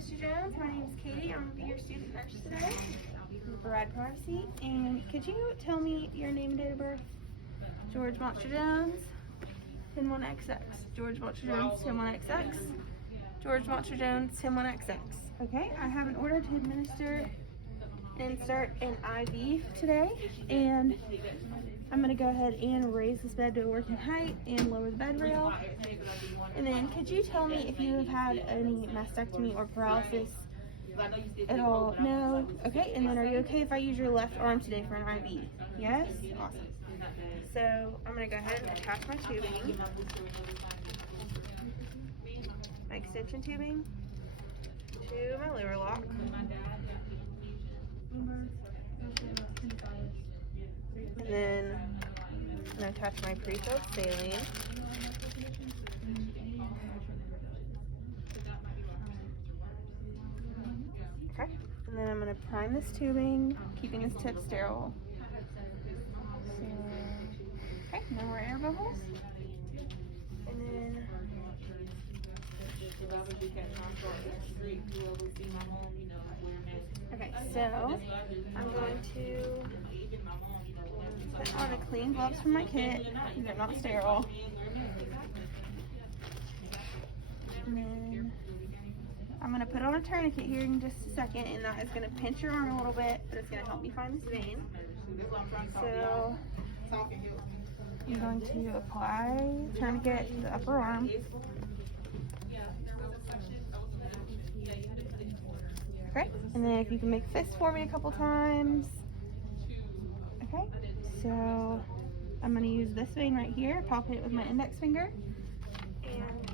Mr. Jones. My name is Katie. I'm going to be your student nurse today. Provide privacy. And could you tell me your name and date of birth? George Monster Jones, 101XX. George Monster Jones, 101XX. George Monster Jones, 101XX. Okay, I have an order to administer and insert an IV today. And I'm going to go ahead and raise this bed to a working height and lower the bed rail. And then could you tell me if you have had any mastectomy or paralysis at all? No? Okay, and then are you okay if I use your left arm today for an IV? Yes? Awesome. So I'm going to go ahead and attach my tubing, my extension tubing, to my liver lock. And then I'm going to attach my pre-filled saline. Okay, and then I'm going to prime this tubing, keeping this tip sterile. So, okay, no more air bubbles. And then okay, so I'm going to put on a clean gloves from my kit. They're not sterile. And then I'm going to put on a tourniquet here in just a second, and that is going to pinch your arm a little bit, but it's going to help me find this vein. So I'm going to apply tourniquet to the upper arm. Okay, and then if you can make fists for me a couple times. Okay, so I'm going to use this vein right here, palpate it with my index finger, and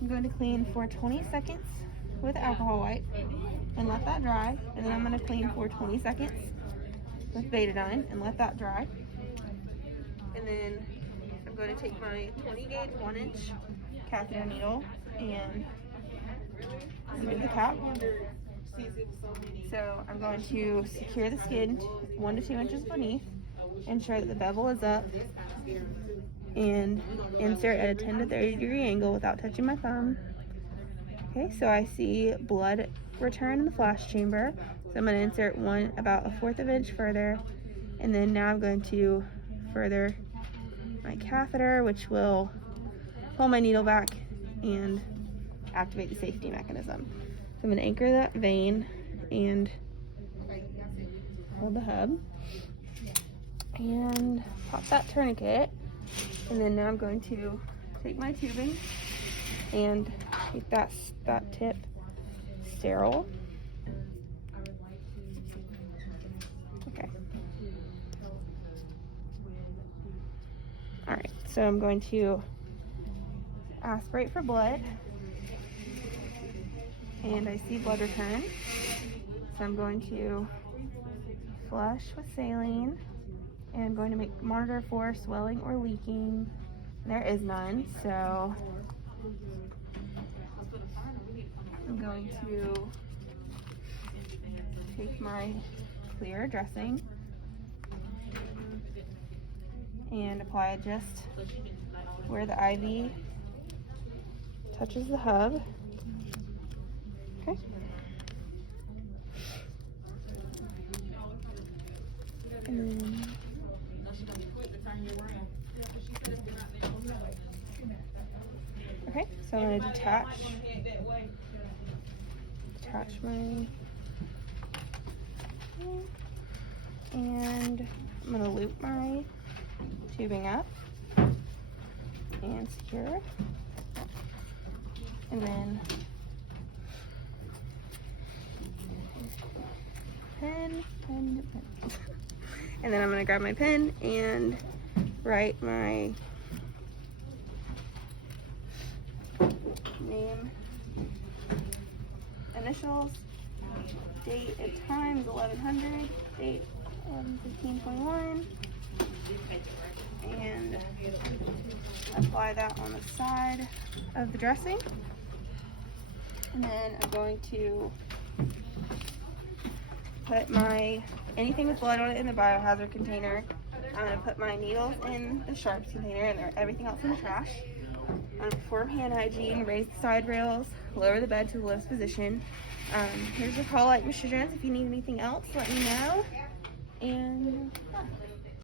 I'm going to clean for 20 seconds with alcohol wipe and let that dry, and then I'm going to clean for 20 seconds with betadine and let that dry. And then I'm going to take my 20 gauge 1-inch catheter needle and remove the cap. So I'm going to secure the skin 1 to 2 inches beneath, ensure that the bevel is up, and insert at a 10 to 30 degree angle without touching my thumb. Okay, so I see blood return in the flash chamber, so I'm going to insert one about 1/4 of an inch further, and then now I'm going to further my catheter, which will pull my needle back and activate the safety mechanism. So I'm going to anchor that vein and hold the hub and pop that tourniquet, and then now I'm going to take my tubing and keep that tip sterile. Okay. Alright, so I'm going to aspirate for blood, and I see blood return, so I'm going to flush with saline, and I'm going to monitor for swelling or leaking. There is none, so I'm going to take my clear dressing and apply it just where the IV touches the hub. Okay. And then okay, so I'm going to detach my, and I'm going to loop my tubing up and secure, and then pen. And then I'm going to grab my pen and write my name, initials, date and time is 1100, date 11/15/21, and apply that on the side of the dressing. And then I'm going to put anything with blood on it in the biohazard container. I'm going to put my needles in the sharps container and everything else in the trash. I'm going to perform hand hygiene, raise the side rails, lower the bed to the lowest position. Here's your call light, Mr. Jones. If you need anything else, let me know. And